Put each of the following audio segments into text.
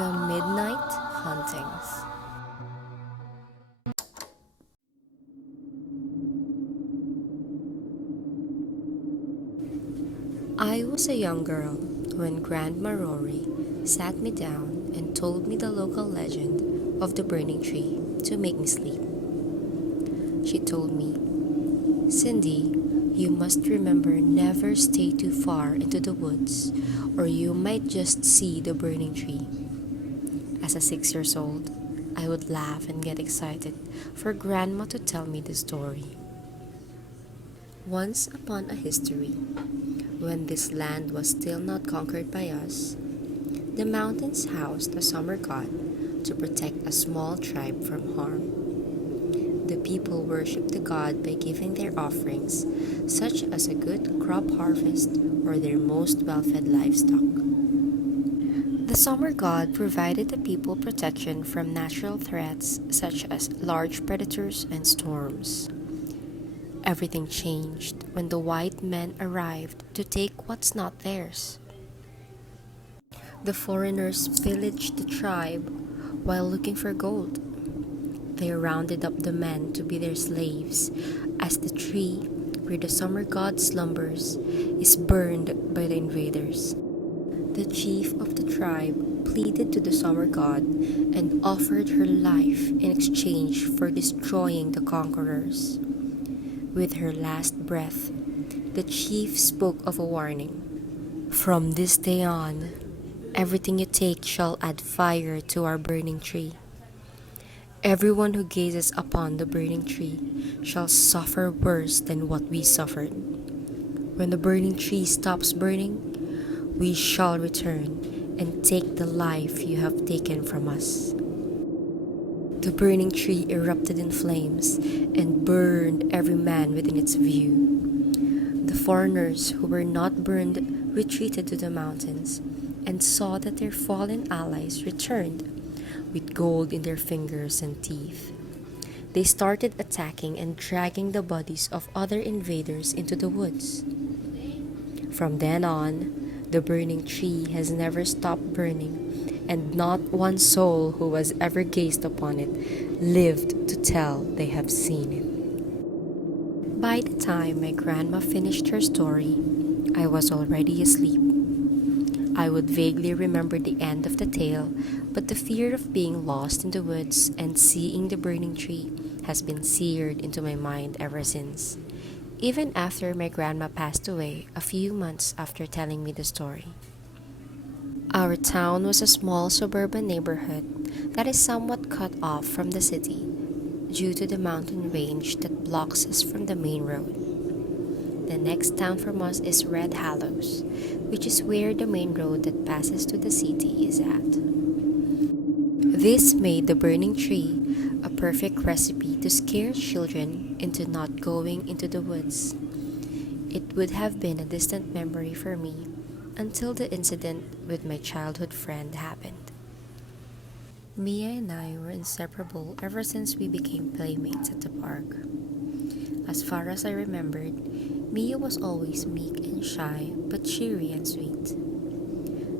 The Midnight Hauntings. I was a young girl when Grandma Rory sat me down and told me the local legend of the burning tree to make me sleep. She told me, "Cindy, you must remember never stay too far into the woods or you might just see the burning tree." As a 6 years old, I would laugh and get excited for Grandma to tell me the story. Once upon a history, when this land was still not conquered by us, the mountains housed a summer god to protect a small tribe from harm. The people worshipped the god by giving their offerings, such as a good crop harvest or their most well-fed livestock. The summer god provided the people protection from natural threats such as large predators and storms. Everything changed when the white men arrived to take what's not theirs. The foreigners pillaged the tribe while looking for gold. They rounded up the men to be their slaves as the tree where the summer god slumbers is burned by the invaders. The chief of the tribe pleaded to the summer god and offered her life in exchange for destroying the conquerors. With her last breath, the chief spoke of a warning. "From this day on, everything you take shall add fire to our burning tree. Everyone who gazes upon the burning tree shall suffer worse than what we suffered. When the burning tree stops burning, we shall return and take the life you have taken from us." The burning tree erupted in flames and burned every man within its view. The foreigners who were not burned retreated to the mountains and saw that their fallen allies returned with gold in their fingers and teeth. They started attacking and dragging the bodies of other invaders into the woods. From then on, the burning tree has never stopped burning, and not one soul who has ever gazed upon it lived to tell they have seen it. By the time my grandma finished her story, I was already asleep. I would vaguely remember the end of the tale, but the fear of being lost in the woods and seeing the burning tree has been seared into my mind ever since, even after my grandma passed away a few months after telling me the story. Our town was a small suburban neighborhood that is somewhat cut off from the city due to the mountain range that blocks us from the main road. The next town from us is Red Hollows, which is where the main road that passes to the city is at. This made the burning tree a perfect recipe to scare children into not going into the woods. It would have been a distant memory for me until the incident with my childhood friend happened. Mia and I were inseparable ever since we became playmates at the park. As far as I remembered, Mia was always meek and shy, but cheery and sweet.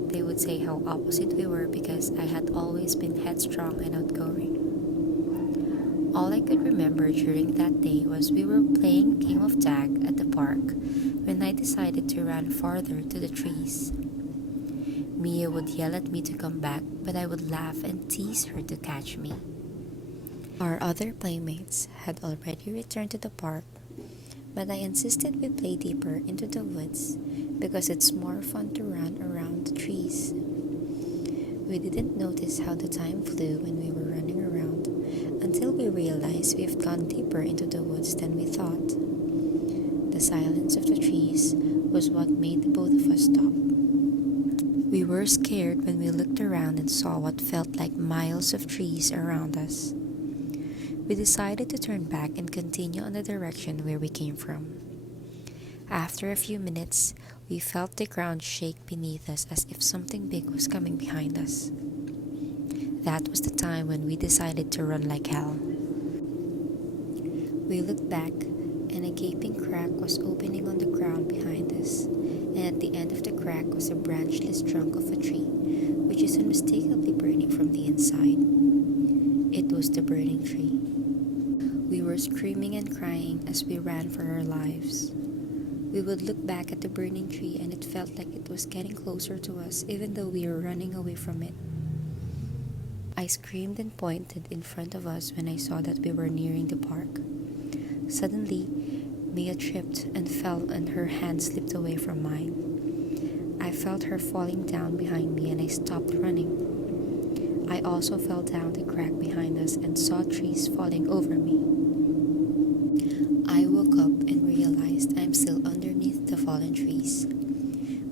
They would say how opposite we were because I had always been headstrong and outgoing. All I could remember during that day was we were playing a game of tag at the park when I decided to run farther to the trees. Mia would yell at me to come back, but I would laugh and tease her to catch me. Our other playmates had already returned to the park, but I insisted we play deeper into the woods because it's more fun to run around the trees. We didn't notice how the time flew when we were running around until we realized we've gone deeper into the woods than we thought. The silence of the trees was what made the both of us stop. We were scared when we looked around and saw what felt like miles of trees around us. We decided to turn back and continue on the direction where we came from. After a few minutes, we felt the ground shake beneath us as if something big was coming behind us. That was the time when we decided to run like hell. We looked back, and a gaping crack was opening on the ground behind us, and at the end of the crack was a branchless trunk of a tree, which just unmistakably burning from the inside. It was the burning tree. We were screaming and crying as we ran for our lives. We would look back at the burning tree and it felt like it was getting closer to us even though we were running away from it. I screamed and pointed in front of us when I saw that we were nearing the park. Suddenly, Mia tripped and fell and her hand slipped away from mine. I felt her falling down behind me and I stopped running. I also fell down the crack behind us and saw trees falling over me. I woke up and realized I'm still underneath the fallen trees.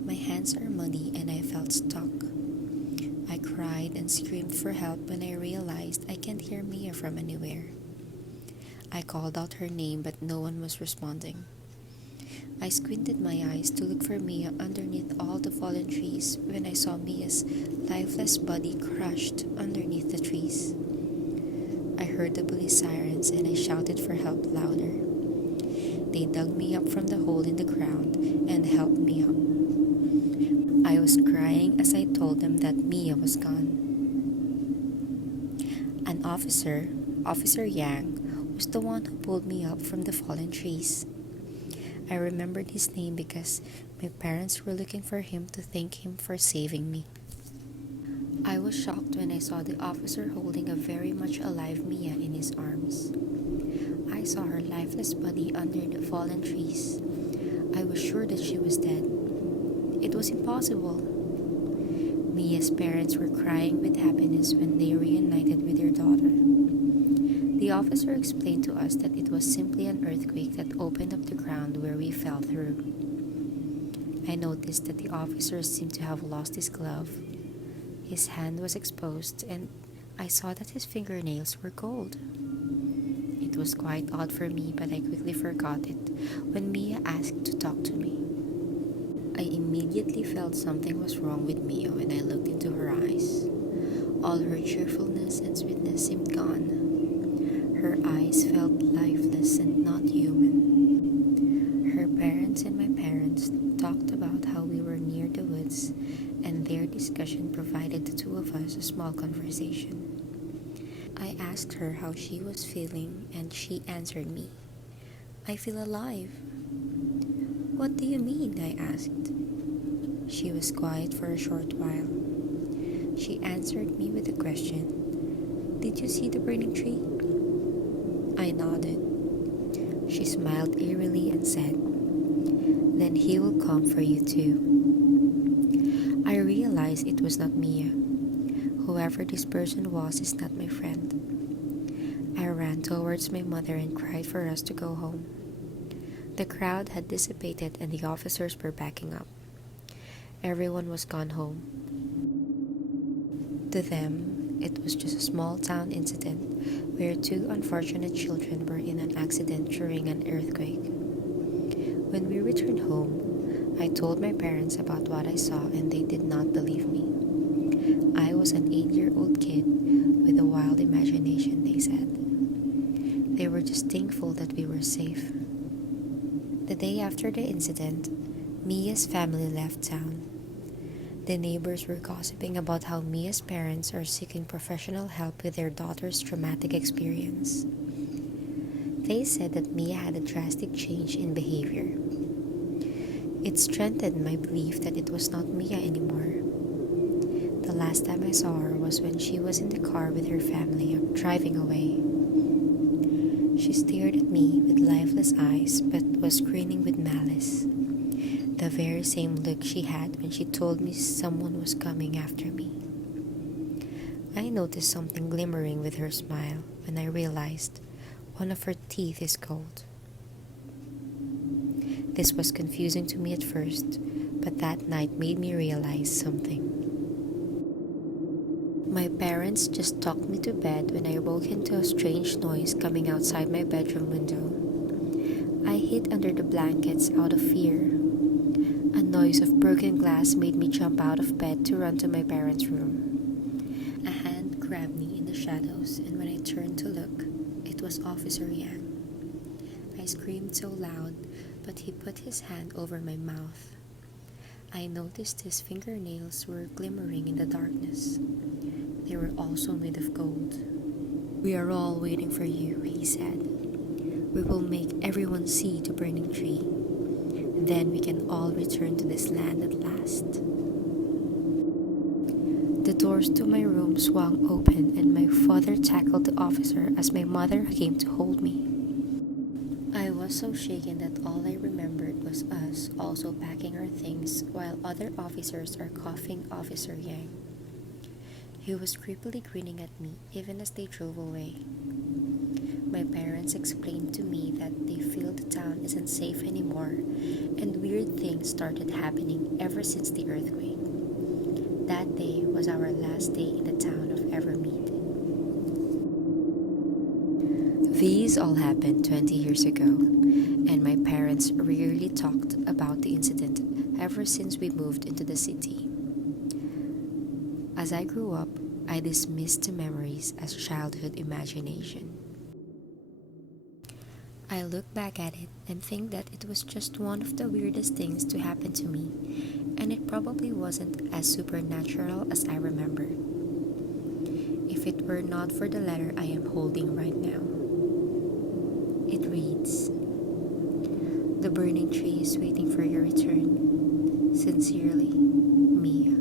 My hands are muddy and I felt stuck. I cried and screamed for help when I realized I can't hear Mia from anywhere. I called out her name but no one was responding. I squinted my eyes to look for Mia underneath all the fallen trees when I saw Mia's lifeless body crushed underneath the trees. I heard the police sirens and I shouted for help louder. They dug me up from the hole in the ground and helped me up. I was crying as I told them that Mia was gone. An officer, Officer Yang, was the one who pulled me up from the fallen trees. I remembered his name because my parents were looking for him to thank him for saving me. I was shocked when I saw the officer holding a very much alive Mia in his arms. I saw her lifeless body under the fallen trees. I was sure that she was dead. It was impossible. Mia's parents were crying with happiness when they reunited with their daughter. The officer explained to us that it was simply an earthquake that opened up the ground where we fell through. I noticed that the officer seemed to have lost his glove. His hand was exposed and I saw that his fingernails were gold. It was quite odd for me, but I quickly forgot it when Mia asked to talk to me. I immediately felt something was wrong with Mia when I looked into her eyes. All her cheerfulness and sweetness seemed gone. Her eyes felt lifeless and not human. Her parents and my parents talked about how we were near the woods, and their discussion provided the two of us a small conversation. I asked her how she was feeling, and she answered me, "I feel alive." "What do you mean?" I asked. She was quiet for a short while. She answered me with a question. "Did you see the burning tree?" I nodded. She smiled eerily and said, "Then he will come for you too." I realized it was not Mia. Whoever this person was is not my friend. I ran towards my mother and cried for us to go home. The crowd had dissipated and the officers were backing up. Everyone was gone home. To them, it was just a small town incident where two unfortunate children were in an accident during an earthquake. When we returned home, I told my parents about what I saw and they did not believe me. I was an 8-year-old kid with a wild imagination, they said. They were just thankful that we were safe. The day after the incident, Mia's family left town. The neighbors were gossiping about how Mia's parents are seeking professional help with their daughter's traumatic experience. They said that Mia had a drastic change in behavior. It strengthened my belief that it was not Mia anymore. The last time I saw her was when she was in the car with her family driving away. She stared at me with lifeless eyes but was grinning with malice. The very same look she had when she told me someone was coming after me. I noticed something glimmering with her smile when I realized one of her teeth is gold. This was confusing to me at first, but that night made me realize something. My parents just tucked me to bed when I woke into a strange noise coming outside my bedroom window. I hid under the blankets out of fear. A noise of broken glass made me jump out of bed to run to my parents' room. A hand grabbed me in the shadows, and when I turned to look, it was Officer Yang. I screamed so loud, but he put his hand over my mouth. I noticed his fingernails were glimmering in the darkness. They were also made of gold. "We are all waiting for you," he said. "We will make everyone see the burning tree. Then we can all return to this land at last." The doors to my room swung open and my father tackled the officer as my mother came to hold me. I was so shaken that all I remembered was us also packing our things while other officers are coughing Officer Yang. He was creepily grinning at me even as they drove away. My parents explained to me that they feel the town isn't safe anymore and weird things started happening ever since the earthquake. That day was our last day in the town of Evermead. These all happened 20 years ago, and my parents rarely talked about the incident ever since we moved into the city. As I grew up, I dismissed the memories as childhood imagination. I look back at it and think that it was just one of the weirdest things to happen to me, and it probably wasn't as supernatural as I remember. If it were not for the letter I am holding right now. It reads, "The burning tree is waiting for your return. Sincerely, Mia."